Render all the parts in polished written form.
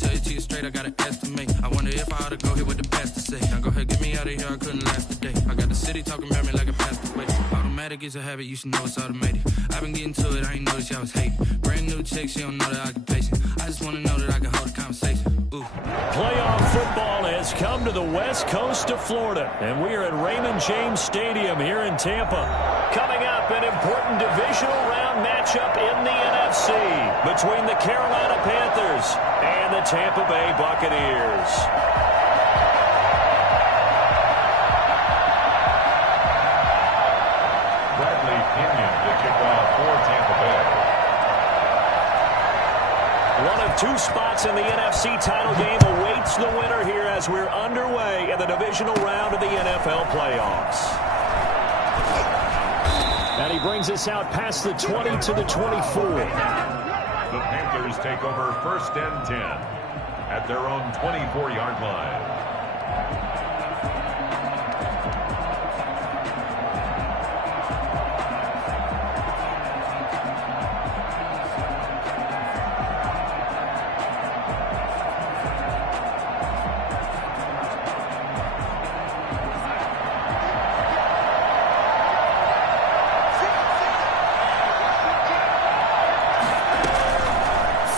tell you to you straight, I gotta estimate. I wonder if I ought to go here with the best to say. Now go ahead, get me out of here, I couldn't last a day. I got the city talking about me like a passed away. Automatic is a habit, you should know it's automated. I've been getting to it, I ain't noticed y'all was hating. Brand new chick, she don't know the occupation. I just wanna know that I can hold a conversation. Ooh. Playoff football has come to the west coast of Florida, and we are at Raymond James Stadium here in Tampa. Coming up, an important divisional round matchup in the NFC between the Carolina Panthers and the Tampa Bay Buccaneers. Bradley Pinion to kick off for Tampa Bay. One of two spots in the NFC title game awaits the winner here as we're underway in the divisional round of the NFL playoffs. And he brings us out past the 20 to the 24. The Panthers take over 1st and 10 at their own 24-yard line.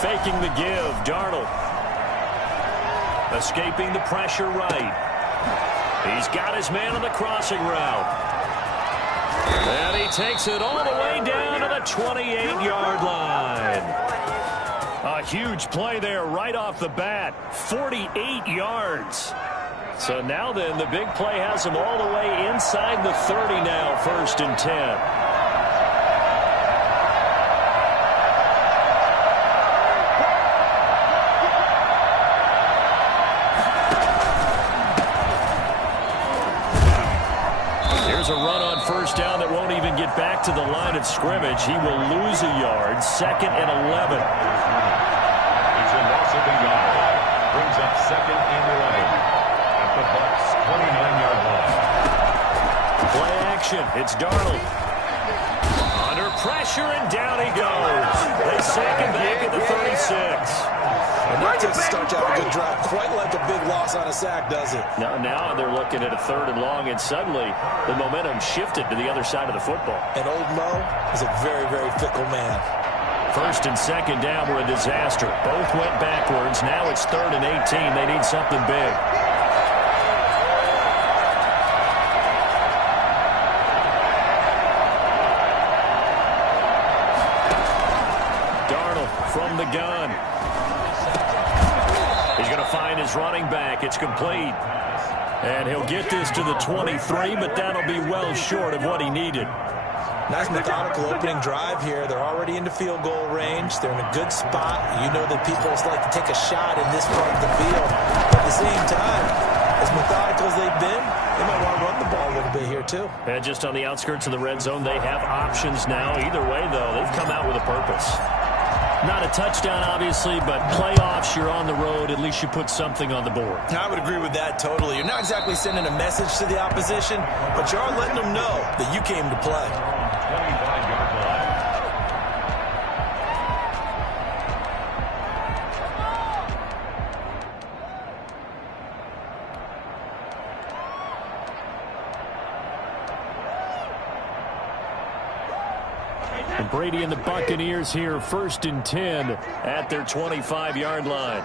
Faking the give, Darnold. Escaping the pressure right. He's got his man on the crossing route. And he takes it all the way down to the 28-yard line. A huge play there right off the bat. 48 yards. So now then, the big play has him all the way inside the 30 now, 1st and 10. Down that won't even get back to the line of scrimmage. He will lose a yard. 2nd and 11. It's a loss of a yard. Brings up 2nd and 11 at the Bucs' 29-yard line. Play action. It's Darnold. Under pressure, and down he goes. They sack him back at the 36. And that doesn't start you out a good drive quite like a big loss on a sack, does it? Now they're looking at a 3rd and long, and suddenly the momentum shifted to the other side of the football. And old Mo is a very, very fickle man. 1st and 2nd down were a disaster. Both went backwards. Now it's 3rd and 18. They need something big. Darnold from the gun. He's going to find his running back. It's complete. And he'll get this to the 23, but that'll be well short of what he needed. Nice methodical opening drive here. They're already into field goal range. They're in a good spot. You know that people like to take a shot in this part of the field. But at the same time, as methodical as they've been, they might want to run the ball a little bit here too. And just on the outskirts of the red zone, they have options now. Either way, though, they've come out with a purpose. Not a touchdown, obviously, but playoffs, you're on the road. At least you put something on the board. I would agree with that totally. You're not exactly sending a message to the opposition, but you are letting them know that you came to play. 25-yard line. And Brady and the Buccaneers here, 1st and 10 at their 25-yard line.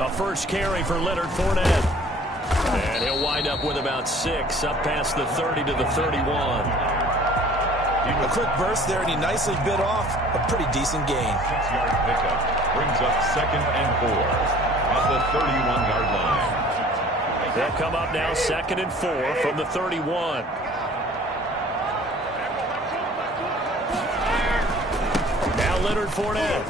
A first carry for Leonard Fournette. And he'll wind up with about 6 up past the 30 to the 31. A quick burst there, and he nicely bit off a pretty decent gain. 6-yard pickup brings up 2nd and 4 at the 31-yard line. They'll come up now 2nd and 4 from the 31. Leonard Fournette.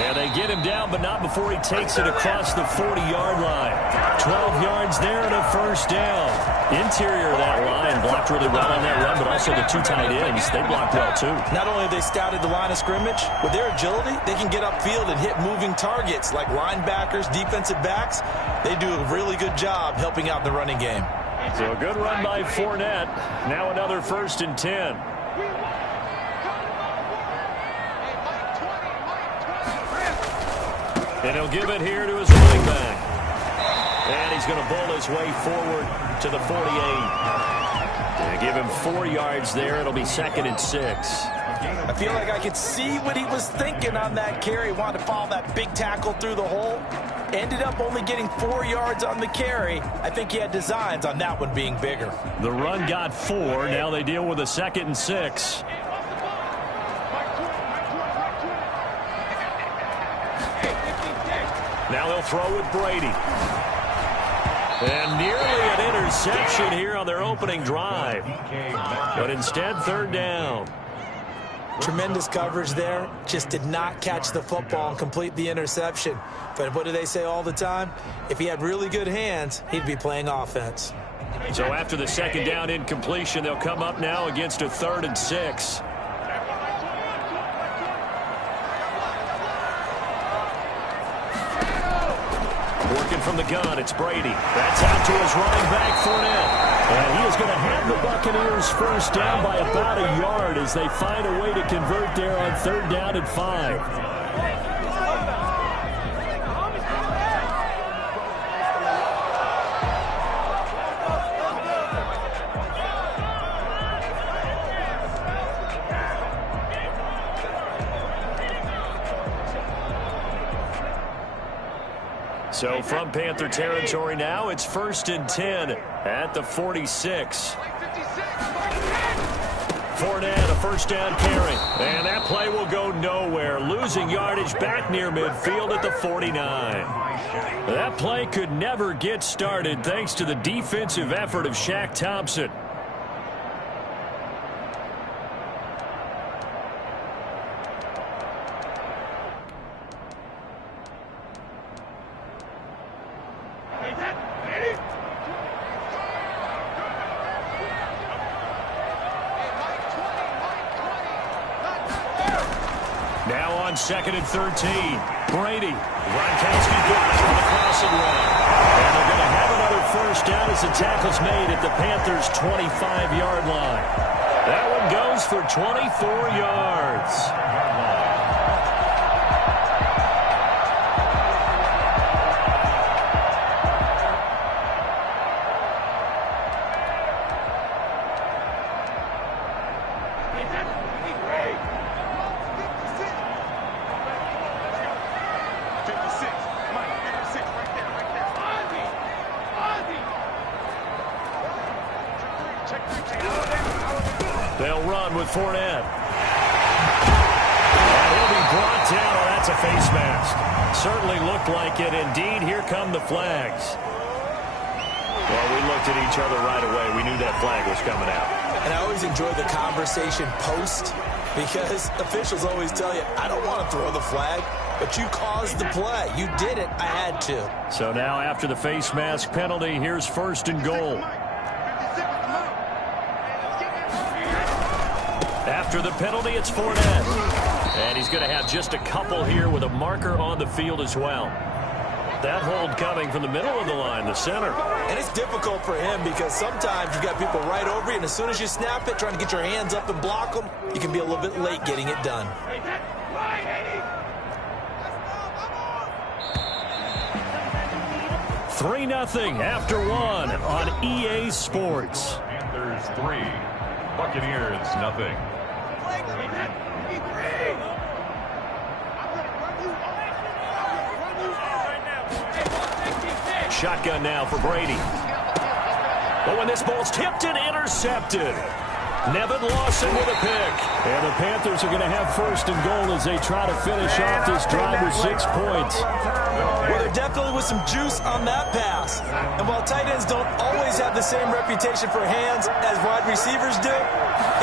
And they get him down, but not before he takes it across the 40-yard line. 12 yards there and a 1st down. Interior of that line blocked really well on that run, but also the 2 tight ends, they blocked well too. Not only have they scouted the line of scrimmage, with their agility, they can get upfield and hit moving targets like linebackers, defensive backs. They do a really good job helping out the running game. So a good run by Fournette. Now another 1st and 10. And he'll give it here to his running back. And he's going to bowl his way forward to the 48. They give him 4 yards there. It'll be 2nd and 6. I feel like I could see what he was thinking on that carry. Wanted to follow that big tackle through the hole. Ended up only getting 4 yards on the carry. I think he had designs on that one being bigger. The run got 4. Now they deal with a 2nd and 6. Now they'll throw with Brady. And nearly an interception here on their opening drive. But instead, 3rd down. Tremendous coverage there. Just did not catch the football and complete the interception. But what do they say all the time? If he had really good hands, he'd be playing offense. So after the 2nd down incompletion, they'll come up now against a 3rd and 6. Working from the gun, it's Brady. That's out to his running back, Fournette. And he is going to have the Buccaneers 1st down by about a yard as they find a way to convert there on 3rd down and 5. So from Panther territory now, it's 1st and 10 at the 46. Fournette, a 1st down carry. And that play will go nowhere. Losing yardage back near midfield at the 49. That play could never get started thanks to the defensive effort of Shaq Thompson. Now on 2nd and 13. Brady. Gronkowski got it on the crossing route. And they're going to have another 1st down as the tackle's made at the Panthers' 25-yard line. That one goes for 24 yards. They'll run with Fournette. And he'll be brought down. Oh, that's a face mask. Certainly looked like it. Indeed, here come the flags. Well, we looked at each other right away. We knew that flag was coming out. And I always enjoy the conversation post because officials always tell you, I don't want to throw the flag, but you caused the play. You did it. I had to. So now after the face mask penalty, here's 1st and goal. After the penalty, it's Fournette. And he's going to have just a couple here with a marker on the field as well. That hold coming from the middle of the line, the center. And it's difficult for him because sometimes you got people right over you, and as soon as you snap it, trying to get your hands up and block them, you can be a little bit late getting it done. Three 3-0 after one on EA Sports. Panthers 3, Buccaneers 0. Shotgun now for Brady. But when this ball's tipped and intercepted, Nevin Lawson with a pick. And the Panthers are going to have 1st and goal as they try to finish off this drive with 6 points. Well, there definitely was some juice on that pass. And while tight ends don't always have the same reputation for hands as wide receivers do,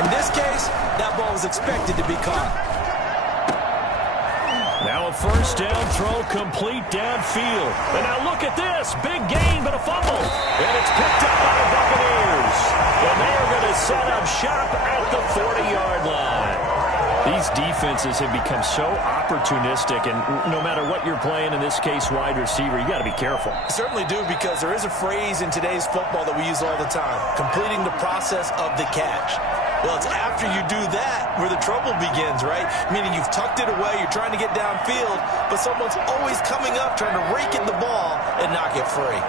in this case, that ball was expected to be caught. Now a 1st down throw complete downfield. And now look at this. Big gain, but a fumble. And it's picked up by the Buccaneers. And they are going to set up shop at the 40-yard line. These defenses have become so opportunistic, and no matter what you're playing, in this case wide receiver, you got to be careful. Certainly do, because there is a phrase in today's football that we use all the time, completing the process of the catch. Well, it's after you do that where the trouble begins, right? Meaning you've tucked it away, you're trying to get downfield, but someone's always coming up trying to rake in the ball and knock it free.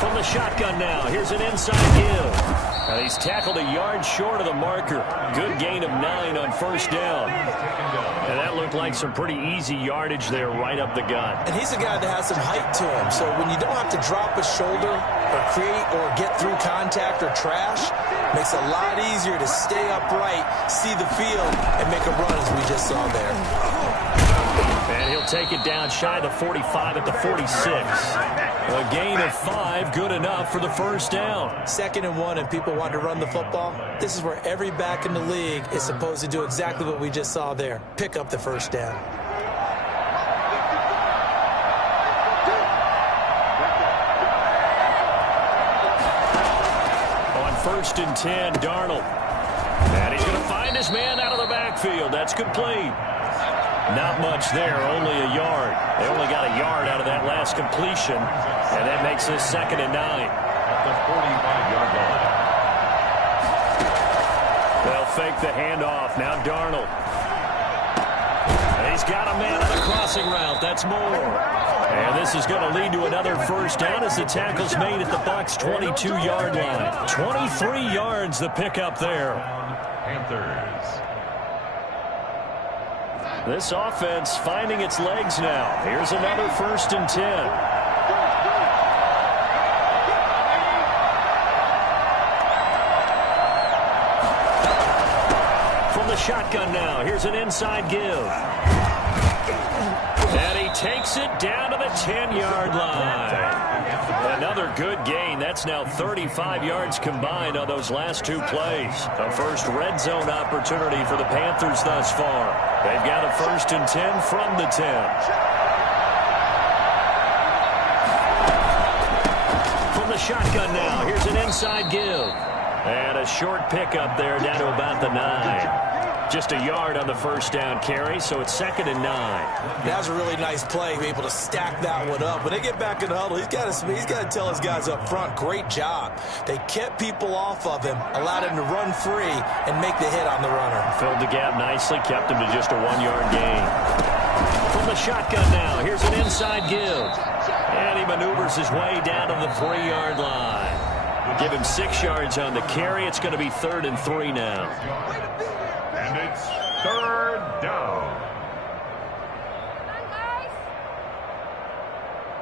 From the shotgun now, here's an inside give. And he's tackled a yard short of the marker. Good gain of 9 on first down. And that looked like some pretty easy yardage there right up the gut. And he's a guy that has some height to him, so when you don't have to drop a shoulder or create or get through contact or trash, makes it a lot easier to stay upright, see the field, and make a run as we just saw there. And he'll take it down shy of the 45 at the 46. A gain of 5, good enough for the first down. 2nd and 1, and people want to run the football. This is where every back in the league is supposed to do exactly what we just saw there. Pick up the first down. On 1st and 10, Darnold. And he's going to find his man out of the backfield. That's complete. Not much there, only a yard. They only got a yard out of that last completion, and that makes this 2nd and 9. At the 45-yard line. They'll fake the handoff. Now Darnold. He's got a man on the crossing route. That's more. And this is going to lead to another first down as the tackle's made at the Bucs' 22-yard line. 23 yards the pickup there. Panthers. This offense finding its legs now. Here's another 1st and 10. From the shotgun now, here's an inside give. And he takes it down to the 10-yard line. Another good gain. That's now 35 yards combined on those last 2 plays. The first red zone opportunity for the Panthers thus far. They've got a 1st and 10 from the 10. From the shotgun now, here's an inside give. And a short pickup there down to about the 9. Just a yard on the first down carry, so it's 2nd and 9. That was a really nice play, be able to stack that one up. When they get back in the huddle, he's got to tell his guys up front, great job. They kept people off of him, allowed him to run free, and make the hit on the runner. Filled the gap nicely, kept him to just a 1-yard gain. From the shotgun now, here's an inside give. And he maneuvers his way down to the 3-yard line. Give him 6 yards on the carry. It's going to be 3rd and 3 now. And it's 3rd down.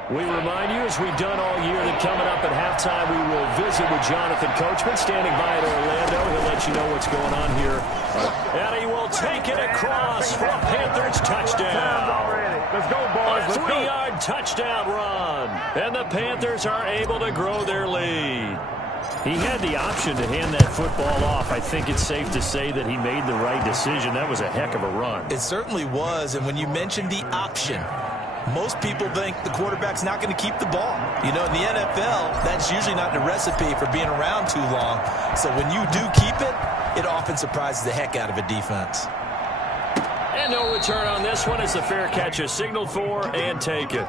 We remind you, as we've done all year, that coming up at halftime, we will visit with Jonathan Coachman standing by at Orlando. He'll let you know what's going on here. And he will take it across for a Panthers touchdown. Let's go, boys. A 3-yard touchdown run. And the Panthers are able to grow their lead. He had the option to hand that football off. I think it's safe to say that he made the right decision. That was a heck of a run. It certainly was, and when you mentioned the option, most people think the quarterback's not going to keep the ball. You know, in the NFL, that's usually not the recipe for being around too long. So when you do keep it, it often surprises the heck out of a defense. And no return on this one as the fair catch is signaled for and taken.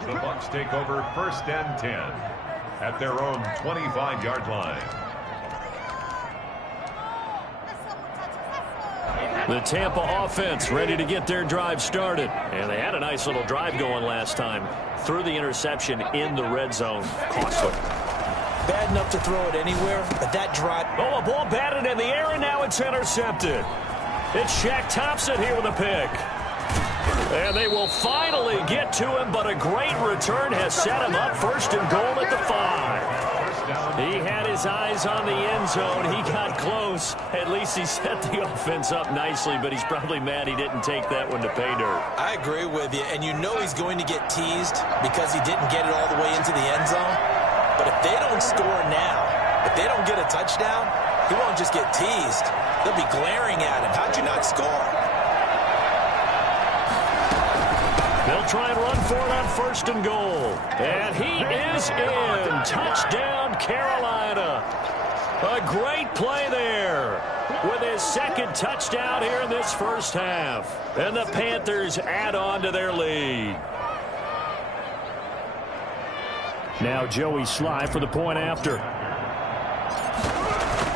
The Bucs take over 1st and 10 at their own 25-yard line. The Tampa offense ready to get their drive started. And they had a nice little drive going last time. Threw the interception in the red zone. Costly. Bad enough to throw it anywhere, but that drive... Oh, a ball batted in the air, and now it's intercepted. It's Shaq Thompson here with a pick. And they will finally get to him, but a great return has set him up 1st and goal at the 5. He had his eyes on the end zone. He got close. At least he set the offense up nicely, but he's probably mad he didn't take that one to pay dirt. I agree with you, and you know he's going to get teased because he didn't get it all the way into the end zone. But if they don't score now, if they don't get a touchdown, he won't just get teased. They'll be glaring at him. How'd you not score? They'll try and run for it on 1st and goal. And he is in. Touchdown, Carolina. A great play there with his 2nd touchdown here in this first half. And the Panthers add on to their lead. Now Joey Slye for the point after. 2nd and 10. 2nd and 10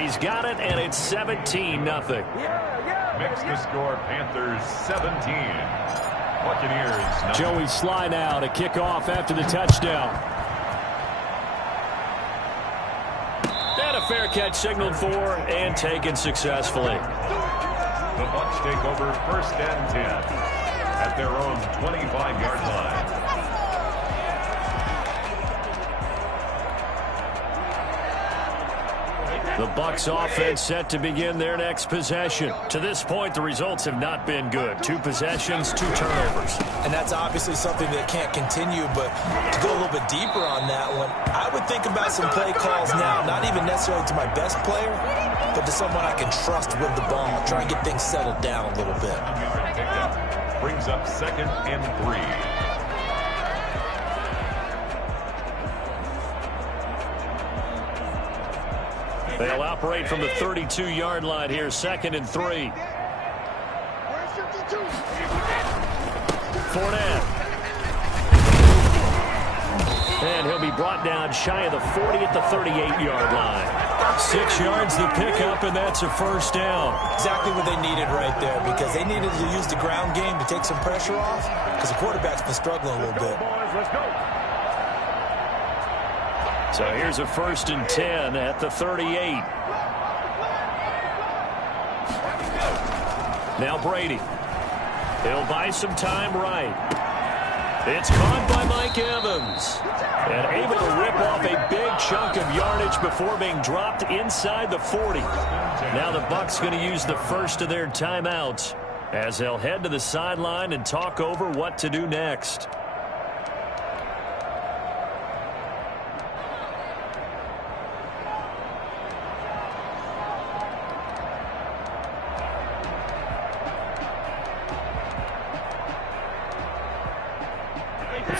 He's got it, and it's 17-0. Makes the score Panthers 17. Buccaneers 9. Joey Sly now to kick off after the touchdown. And a fair catch signaled for and taken successfully. The Bucs take over 1st and 10 at their own 25-yard line. The Bucs offense set to begin their next possession. To this point, the results have not been good. 2 possessions, 2 turnovers. And that's obviously something that can't continue, but to go a little bit deeper on that one, I would think about some play calls now, not even necessarily to my best player, but to someone I can trust with the ball. Try and get things settled down a little bit. Brings up 2nd and 3. They'll operate from the 32-yard line here, 2nd and 3. Fournette. And he'll be brought down shy of the 40 at the 38-yard line. 6 yards the pickup, and that's a first down. Exactly what they needed right there, because they needed to use the ground game to take some pressure off, because the quarterback's been struggling a little bit. Let's go. So here's a 1st and 10 at the 38. Now Brady. He'll buy some time right. It's caught by Mike Evans. And able to rip off a big chunk of yardage before being dropped inside the 40. Now the Bucs going to use the first of their timeouts as they'll head to the sideline and talk over what to do next.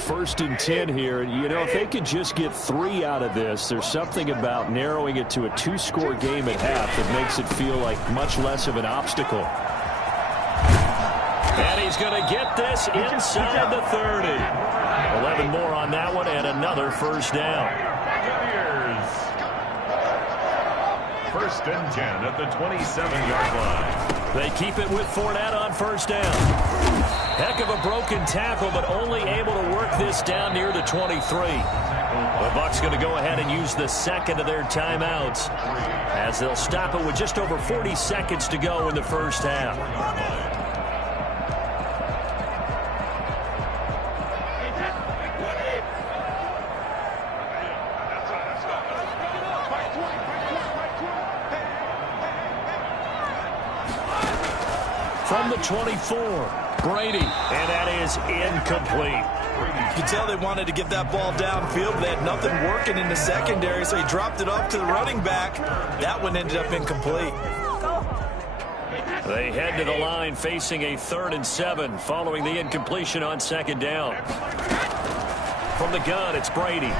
First and 10 here. You know, if they could just get 3 out of this, there's something about narrowing it to a 2-score game at half that makes it feel like much less of an obstacle. And he's going to get this inside the 30. 11 more on that one and another first down. First and 10 at the 27-yard line. They keep it with Fournette on first down. Heck of a broken tackle, but only able to work this down near the 23. The Bucs going to go ahead and use the second of their timeouts as they'll stop it with just over 40 seconds to go in the first half. From the 24, Brady, and that is incomplete. You can tell they wanted to get that ball downfield, but they had nothing working in the secondary, so he dropped it off to the running back. That one ended up incomplete. They head to the line facing a 3rd and 7 following the incompletion on 2nd down. From the gun, it's Brady.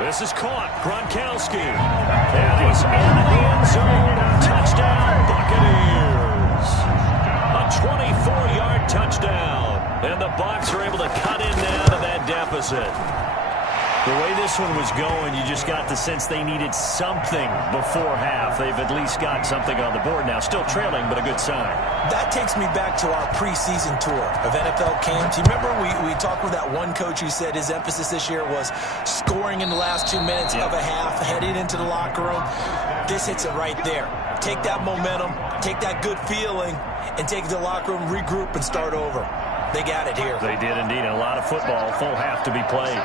This is caught. Gronkowski. And he's in the end zone. Touchdown, Buccaneers. A 24-yard touchdown. And the Bucs are able to cut in now to that deficit. The way this one was going, you just got the sense they needed something before half. They've at least got something on the board now. Still trailing, but a good sign. That takes me back to our preseason tour of NFL camps. You remember we talked with that one coach who said his emphasis this year was scoring in the last 2 minutes of a half, heading into the locker room. This hits it right there. Take that momentum, take that good feeling, and take it to the locker room, regroup, and start over. They got it here. They did indeed. A lot of football, full half to be played.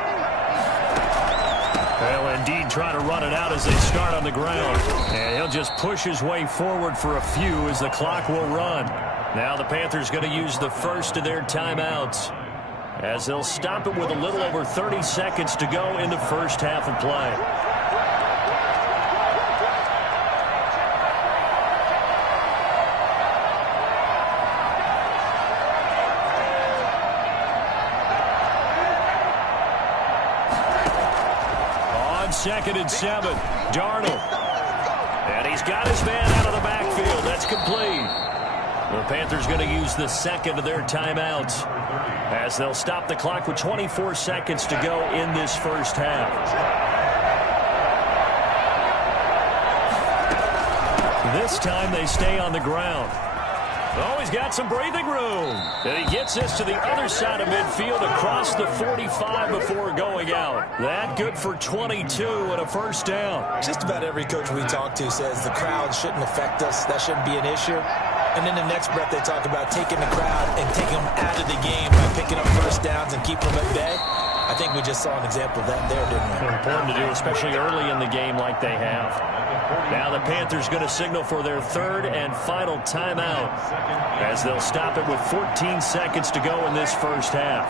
They'll indeed try to run it out as they start on the ground. And he'll just push his way forward for a few as the clock will run. Now the Panthers going to use the first of their timeouts as they'll stop it with a little over 30 seconds to go in the first half of play. On 2nd and 7, Darnold. And he's got his man out of the backfield. That's complete. The Panthers going to use the second of their timeouts as they'll stop the clock with 24 seconds to go in this first half. This time they stay on the ground. Oh, he's got some breathing room. And he gets this to the other side of midfield across the 45 before going out. That good for 22 and a first down. Just about every coach we talk to says the crowd shouldn't affect us. That shouldn't be an issue. And in the next breath, they talk about taking the crowd and taking them out of the game by picking up first downs and keeping them at bay. I think we just saw an example of that there, didn't we? Important to do, especially early in the game like they have. Now the Panthers going to signal for their third and final timeout as they'll stop it with 14 seconds to go in this first half.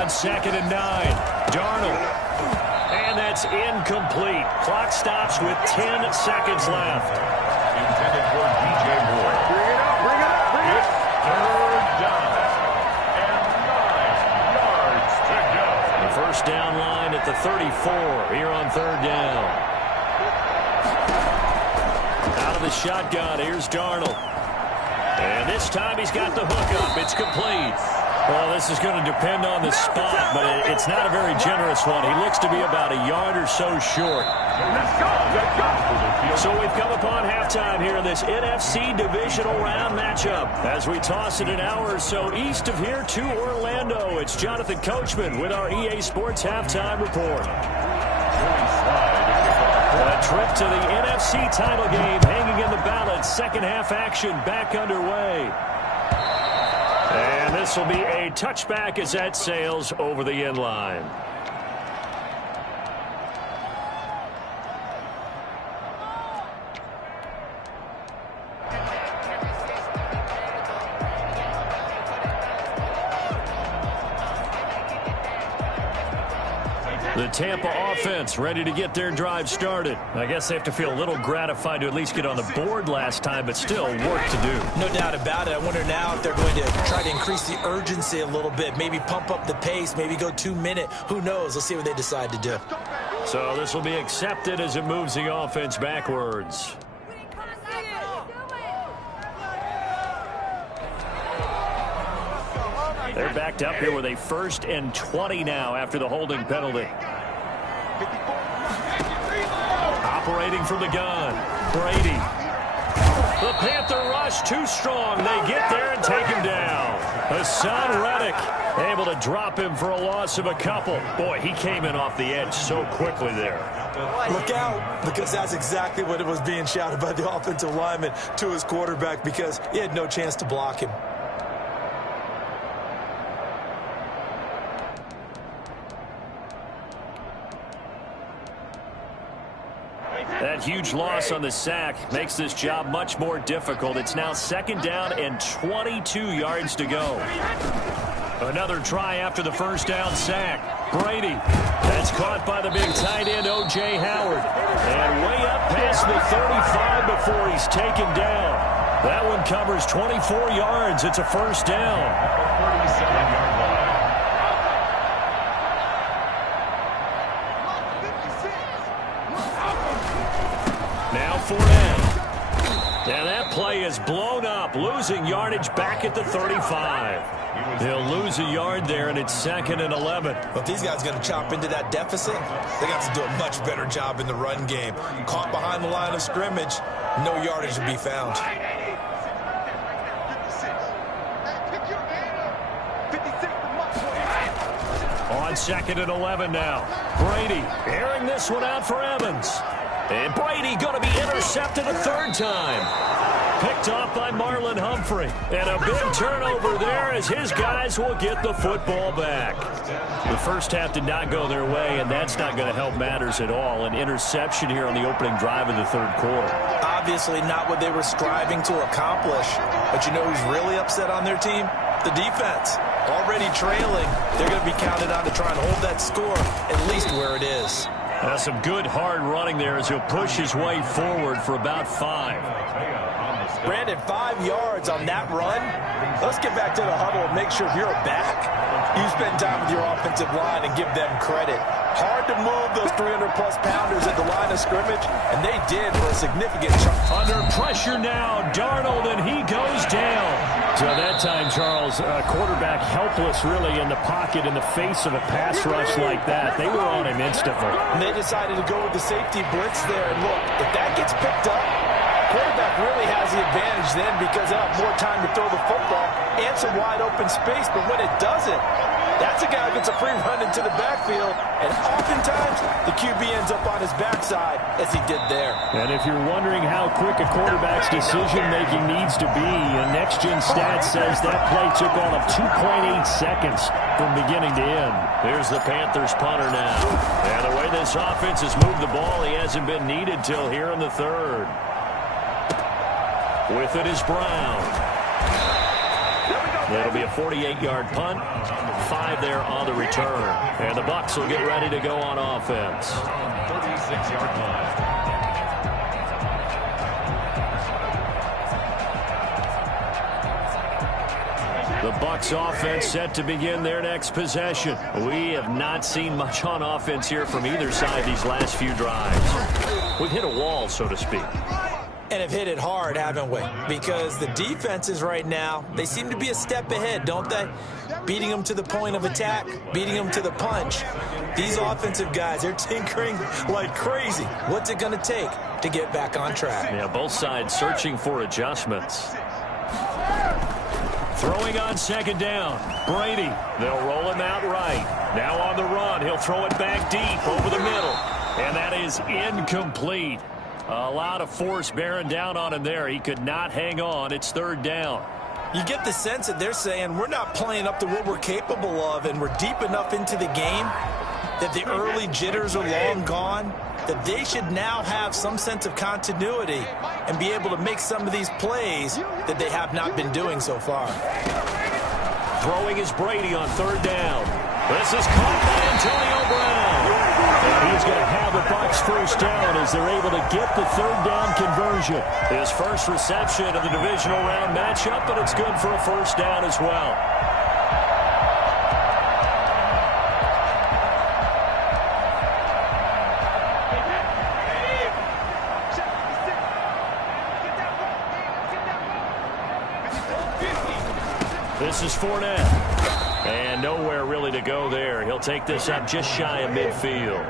On 2nd and 9, Darnold. And that's incomplete. Clock stops with 10 seconds left. Intended for DJ Moore. Bring it up, bring it up, bring it up. Third down. And 9 yards to go. The first down line at the 34 here on third down. Out of the shotgun, here's Darnold. And this time he's got the hook up. It's complete. Well, this is going to depend on the spot, but it's not a very generous one. He looks to be about a yard or so short. So we've come upon halftime here in this NFC divisional round matchup. As we toss it an hour or so east of here to Orlando, it's Jonathan Coachman with our EA Sports Halftime Report. A trip to the NFC title game hanging in the balance. Second half action back underway. And this will be a touchback as that sails over the end line. The Tampa offense ready to get their drive started. I guess they have to feel a little gratified to at least get on the board last time, but still work to do. No doubt about it. I wonder now if they're going to try to increase the urgency a little bit, maybe pump up the pace, maybe go 2-minute. Who knows? Let's see what they decide to do. So this will be accepted as it moves the offense backwards. They're backed up here with a 1st and 20 now after the holding penalty. Operating from the gun, Brady. The Panther rush too strong. They get there and take him down. Hassan Reddick able to drop him for a loss of a couple. Boy, he came in off the edge so quickly there. Look out, because that's exactly what it was being shouted by the offensive lineman to his quarterback, because he had no chance to block him. That huge loss on the sack makes this job much more difficult. It's now 2nd down and 22 yards to go. Another try after the first down sack. Brady. That's caught by the big tight end, O.J. Howard. And way up past the 35 before he's taken down. That one covers 24 yards. It's a first down. 37-yard line. Now Fournette. And that play is blown up, losing yardage back at the 35. They'll lose a yard there, and it's 2nd and 11. But these guys are going to chop into that deficit. They got to do a much better job in the run game. Caught behind the line of scrimmage, no yardage to be found. On 2nd and 11 now. Brady airing this one out for Evans. And Brady going to be intercepted a 3rd time. Picked off by Marlon Humphrey. And a big turnover there as his guys will get the football back. The first half did not go their way, and that's not going to help matters at all. An interception here on the opening drive of the 3rd quarter. Obviously not what they were striving to accomplish. But you know who's really upset on their team? The defense. Already trailing. They're going to be counted on to try and hold that score at least where it is. Some good hard running there as he'll push his way forward for about 5. Brandon, 5 yards on that run. Let's get back to the huddle and make sure you're back. You spend time with your offensive line and give them credit. Hard to move those 300-plus pounders at the line of scrimmage, and they did for a significant chunk. Under pressure now, Darnold, and he goes down. So that time, Charles, quarterback helpless really in the pocket in the face of a pass rush like that. They were on him instantly. And they decided to go with the safety blitz there. And look, if that gets picked up, quarterback really has the advantage then because they'll have more time to throw the football and some wide open space. But when it doesn't, that's a guy who gets a free run into the backfield, and oftentimes the QB ends up on his backside as he did there. And if you're wondering how quick a quarterback's decision-making needs to be, a next-gen stat says that play took all of 2.8 seconds from beginning to end. Here's the Panthers punter now. And the way this offense has moved the ball, he hasn't been needed till here in the third. With it is Brown. It'll be a 48-yard punt. 5 there on the return. And the Bucs will get ready to go on offense. 36-yard punt. The Bucs offense set to begin their next possession. We have not seen much on offense here from either side these last few drives. We've hit a wall, so to speak. And have hit it hard, haven't we? Because the defenses right now, they seem to be a step ahead, don't they? Beating them to the point of attack, beating them to the punch. These offensive guys, they're tinkering like crazy. What's it going to take to get back on track? Yeah, both sides searching for adjustments. Throwing on second down. Brady. They'll roll him out right. Now on the run. He'll throw it back deep over the middle. And that is incomplete. A lot of force bearing down on him there. He could not hang on. It's third down. You get the sense that they're saying we're not playing up to what we're capable of, and we're deep enough into the game that the early jitters are long gone, that they should now have some sense of continuity and be able to make some of these plays that they have not been doing so far. Throwing is Brady on third down. This is caught by Antonio Brown. And he's going to have the Bucs first down as they're able to get the third down conversion. His first reception of the divisional round matchup, but it's good for a first down as well. This is Fournette. And nowhere really to go there. He'll take this up just shy of midfield.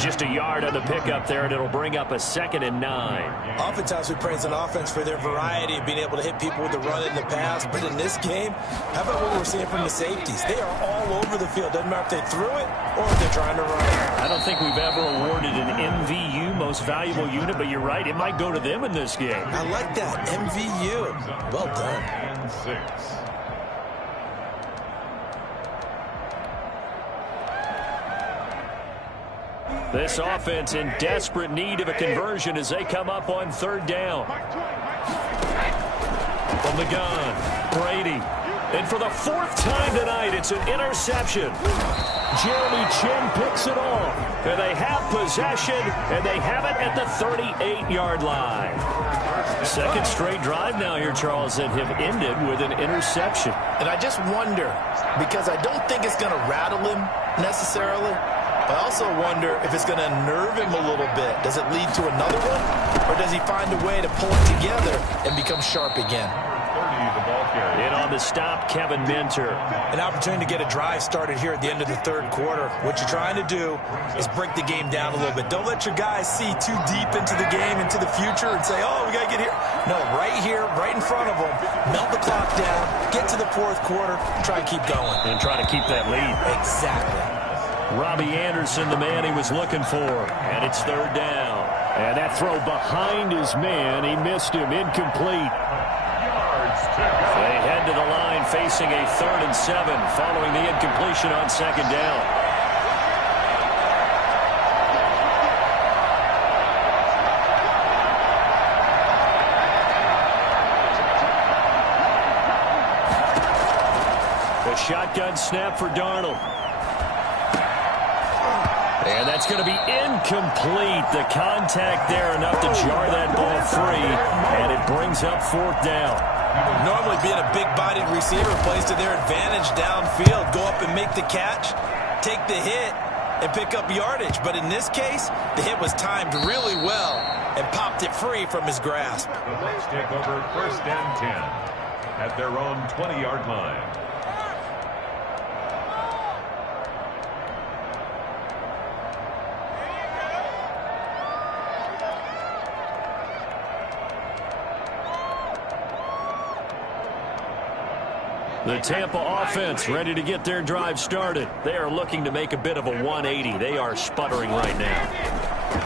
Just a yard on the pickup there, and it'll bring up a 2nd and 9. Oftentimes we praise an offense for their variety of being able to hit people with the run in the pass. But in this game, how about what we're seeing from the safeties? They are all over the field. Doesn't matter if they threw it or if they're trying to run it. I don't think we've ever awarded an MVU, most valuable unit, but you're right. It might go to them in this game. I like that. MVU. Well done. And 6. This offense in desperate need of a conversion as they come up on third down. From the gun, Brady. And for the 4th time tonight, it's an interception. Jeremy Chinn picks it off. And they have possession, and they have it at the 38-yard line. Second straight drive now here, Charles, that have ended with an interception. And I just wonder, because I don't think it's going to rattle him necessarily, I also wonder if it's going to nerve him a little bit. Does it lead to another one? Or does he find a way to pull it together and become sharp again? 30, the ball carrier. In on the stop, Kevin Minter. An opportunity to get a drive started here at the end of the third quarter. What you're trying to do is break the game down a little bit. Don't let your guys see too deep into the game, into the future, and say, oh, we got to get here. No, right here, right in front of them, melt the clock down, get to the fourth quarter, try and keep going. And try to keep that lead. Exactly. Robbie Anderson, the man he was looking for. And it's third down. And that throw behind his man. He missed him. Incomplete. They head to the line facing a 3rd and 7 following the incompletion on second down. The shotgun snap for Darnold. And that's going to be incomplete. The contact there enough to jar that ball free. And it brings up 4th down. Normally being a big-bodied receiver plays to their advantage downfield. Go up and make the catch, take the hit, and pick up yardage. But in this case, the hit was timed really well and popped it free from his grasp. The Bucs take over 1st and 10 at their own 20-yard line. The Tampa offense ready to get their drive started. They are looking to make a bit of a 180. They are sputtering right now.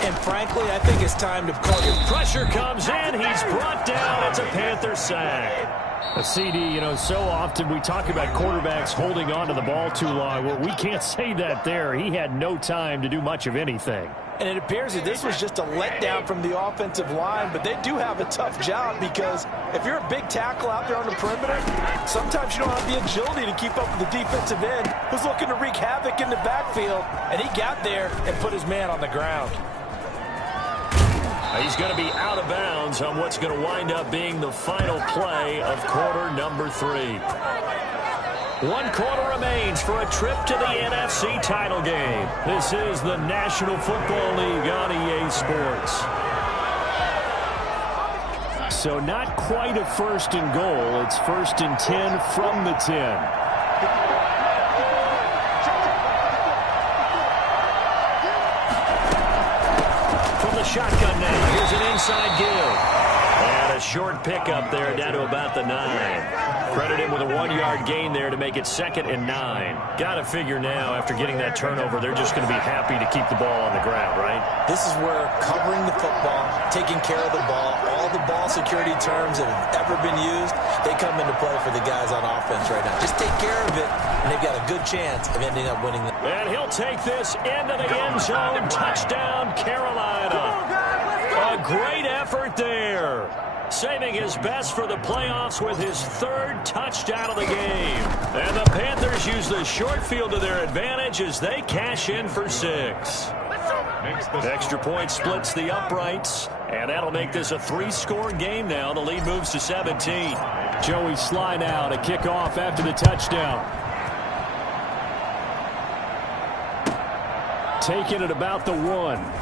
And frankly, I think it's time to call it. Pressure comes in. He's brought down. It's a Panther sack. A CD, you know, so often we talk about quarterbacks holding on to the ball too long. Well, we can't say that there. He had no time to do much of anything. And it appears that this was just a letdown from the offensive line, but they do have a tough job because if you're a big tackle out there on the perimeter, sometimes you don't have the agility to keep up with the defensive end who's looking to wreak havoc in the backfield, and he got there and put his man on the ground. He's going to be out of bounds on what's going to wind up being the final play of quarter number 3. 1 quarter remains for a trip to the NFC title game. This is the National Football League on EA Sports. So not quite a 1st and goal. It's 1st and 10 from the 10. From the shotgun now, here's an inside give. And a short pickup there down to about the 9. Credit him with a 1-yard gain there to make it 2nd and 9. Got to figure now, after getting that turnover, they're just going to be happy to keep the ball on the ground, right? This is where covering the football, taking care of the ball, all the ball security terms that have ever been used, they come into play for the guys on offense right now. Just take care of it, and they've got a good chance of ending up winning. And he'll take this into the end zone. Touchdown, Carolina. A great effort there. Saving his best for the playoffs with his 3rd touchdown of the game. And the Panthers use the short field to their advantage as they cash in for 6. Extra point splits the uprights, and that'll make this a 3-score game now. The lead moves to 17. Joey Sly now to kick off after the touchdown. Taking it about the 1.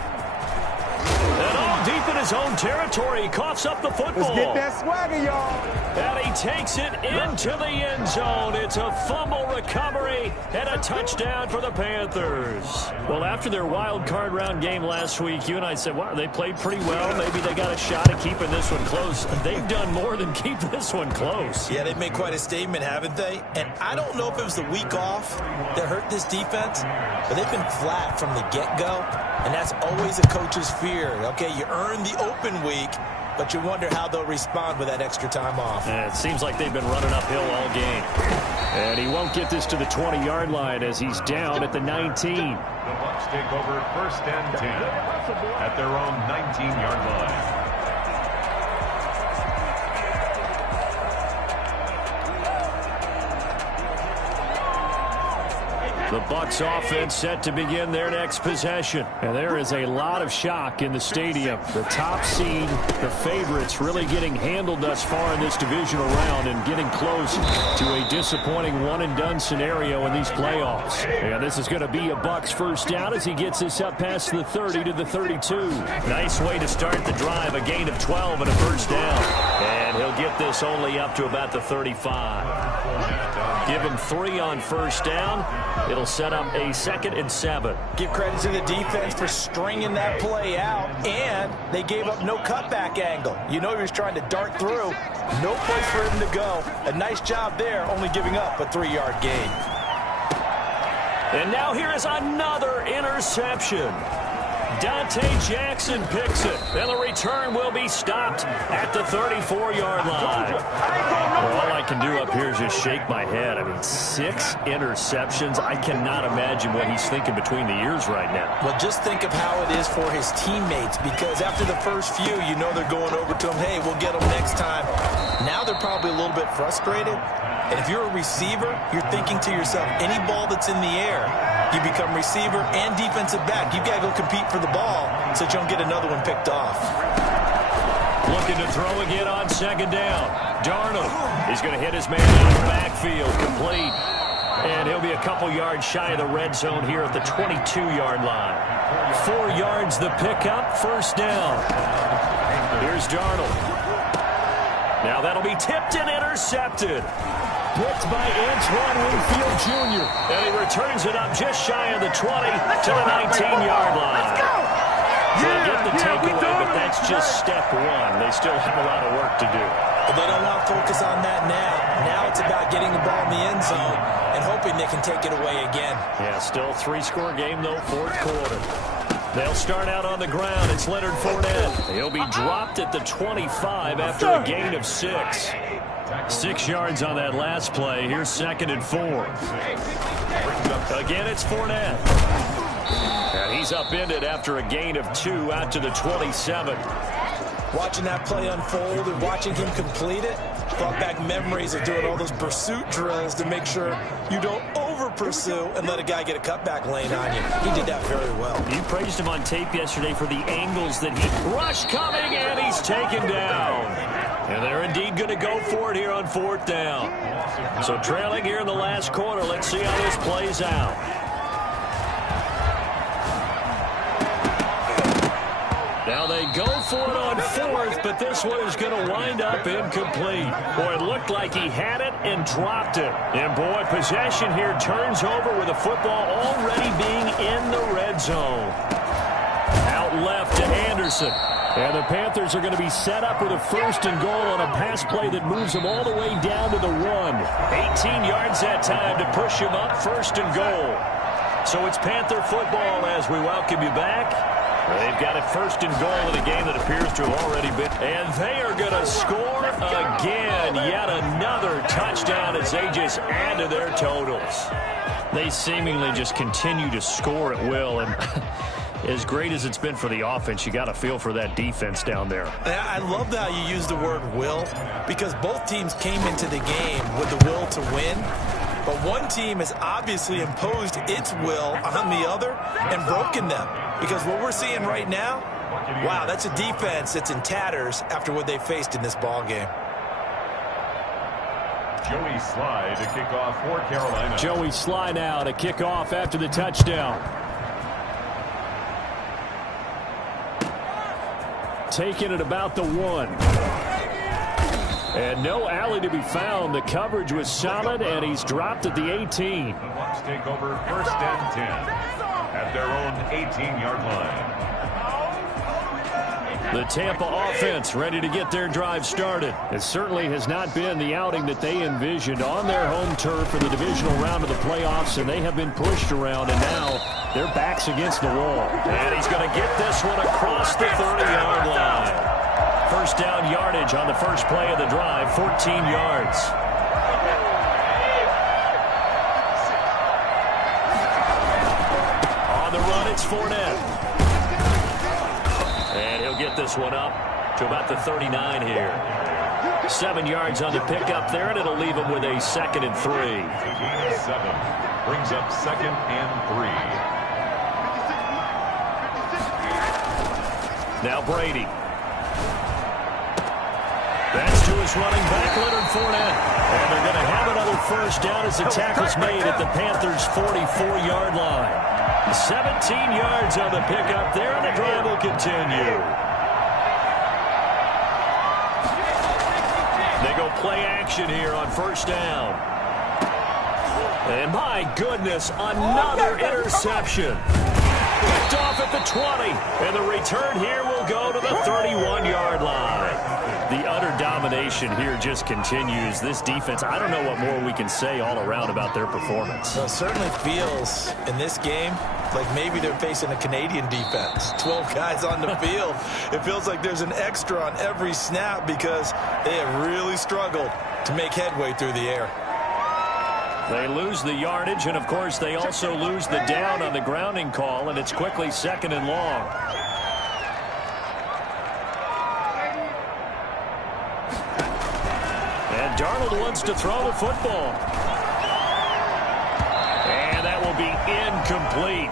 And all deep in his own territory, he coughs up the football. Let's get that swagger, y'all. And he takes it into the end zone. It's a fumble recovery and a touchdown for the Panthers. Well, after their wild card round game last week, you and I said, wow, they played pretty well. Maybe they got a shot at keeping this one close. They've done more than keep this one close. Yeah, they've made quite a statement, haven't they? And I don't know if it was the week off that hurt this defense, but they've been flat from the get-go, and that's always a coach's fear. Okay, you earn the open week, but you wonder how they'll respond with that extra time off. And it seems like they've been running uphill all game. And he won't get this to the 20-yard line as he's down at the 19. The Bucs take over 1st and 10 at their own 19-yard line. The Bucs offense set to begin their next possession. And there is a lot of shock in the stadium. The top seed, the favorites, really getting handled thus far in this divisional round and getting close to a disappointing one-and-done scenario in these playoffs. And this is going to be a Bucs 1st down as he gets this up past the 30 to the 32. Nice way to start the drive. A gain of 12 and a 1st down. And he'll get this only up to about the 35. Give him 3 on 1st down. It'll set up a 2nd and 7. Give credit to the defense for stringing that play out, and they gave up no cutback angle. You know he was trying to dart through. No place for him to go. A nice job there, only giving up a 3-yard gain. And now here is another interception. Dante Jackson picks it, and the return will be stopped at the 34-yard line. Well, all I can do up here is just shake my head. I mean, 6 interceptions. I cannot imagine what he's thinking between the ears right now. Well, just think of how it is for his teammates, because after the first few, you know they're going over to him, hey, we'll get them next time. Now they're probably a little bit frustrated. And if you're a receiver, you're thinking to yourself, any ball that's in the air, you become receiver and defensive back. You've got to go compete for the ball so that you don't get another one picked off. Looking to throw again on second down. Darnold. He's going to hit his man out of the backfield. Complete. And he'll be a couple yards shy of the red zone here at the 22-yard line. 4 yards the pickup. First down. Here's Darnold. Now that'll be tipped and intercepted. Picked by Antoine Winfield Jr. And he returns it up just shy of the 20 to the 19-yard line. They'll get the takeaway, but that's just step one. They still have a lot of work to do. But they don't want to focus on that now. Now it's about getting the ball in the end zone and hoping they can take it away again. Yeah, still a 3-score game, though, fourth quarter. They'll start out on the ground. It's Leonard Fournette. He'll be dropped at the 25 after a gain of 6. 6 yards on that last play. Here's 2nd and 4. Again, it's Fournette. And he's upended after a gain of 2 out to the 27. Watching that play unfold and watching him complete it brought back memories of doing all those pursuit drills to make sure you don't over-pursue and let a guy get a cutback lane on you. He did that very well. You praised him on tape yesterday for the angles that he rushed coming, and he's taken down. And they're indeed going to go for it here on 4th down. So trailing here in the last quarter. Let's see how this plays out. Now they go for it on 4th, but this one is going to wind up incomplete. Boy, it looked like he had it and dropped it. And boy, possession here turns over with the football already being in the red zone. Out left to Anderson. And the Panthers are going to be set up with a 1st and goal on a pass play that moves them all the way down to the 1. 18 yards that time to push him up, 1st and goal. So it's Panther football as we welcome you back. They've got it 1st and goal in a game that appears to have already been. And they are going to score again. Yet another touchdown as they just add to their totals. They seemingly just continue to score at will. And as great as it's been for the offense, you got to feel for that defense down there. I love how you use the word will, because both teams came into the game with the will to win. But one team has obviously imposed its will on the other and broken them. Because what we're seeing right now, wow, that's a defense that's in tatters after what they faced in this ball game. Joey Slye to kick off for Carolina. Joey Slye now to kick off after the touchdown. Taking it about the 1. And no alley to be found. The coverage was solid, and he's dropped at the 18. The Bucs take over 1st and 10 at their own 18-yard line. The Tampa offense ready to get their drive started. It certainly has not been the outing that they envisioned on their home turf for the divisional round of the playoffs, and they have been pushed around, and now their backs against the wall. And he's going to get this one across the 30-yard line. 1st down yardage on the first play of the drive, 14 yards. On the run, it's Fournette. And he'll get this one up to about the 39 here. 7 yards on the pickup there, and it'll leave him with a 2nd and 3. Gain of 7 brings up 2nd and 3. Now Brady. That's to his running back, Leonard Fournette. And they're going to have another 1st down as the tackle's made at the Panthers' 44-yard line. 17 yards on the pickup there, and the drive will continue. They go play action here on 1st down. And my goodness, another interception. Picked off at the 20, and the return here will go to the 31-yard line. The utter domination here just continues. This defense, I don't know what more we can say all around about their performance. Well, it certainly feels in this game like maybe they're facing a Canadian defense. 12 guys on the field. It feels like there's an extra on every snap because they have really struggled to make headway through the air. They lose the yardage, and of course they also lose the down on the grounding call, and it's quickly 2nd and long. And Darnold wants to throw the football. And that will be incomplete.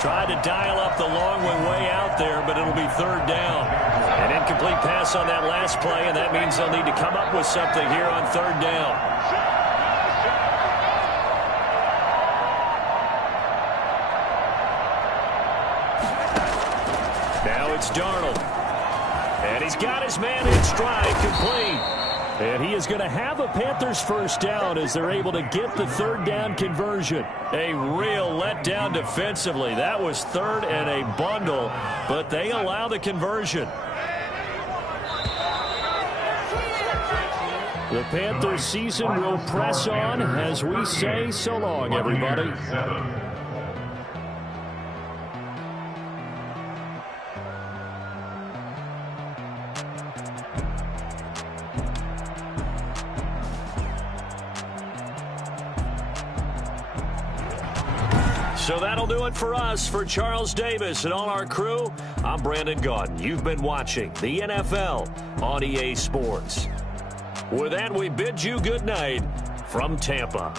Tried to dial up the long way out there, but it'll be third down. An incomplete pass on that last play, and that means they'll need to come up with something here on third down. Now it's Darnold. And he's got his man in stride, complete. And he is going to have a Panthers first down as they're able to get the third down conversion. A real letdown defensively. That was third and a bundle, but they allow the conversion. The Panthers season will press on as we say so long, everybody. So that'll do it for us. For Charles Davis and all our crew, I'm Brandon Gaudin. You've been watching the NFL on EA Sports. With that, we bid you good night from Tampa.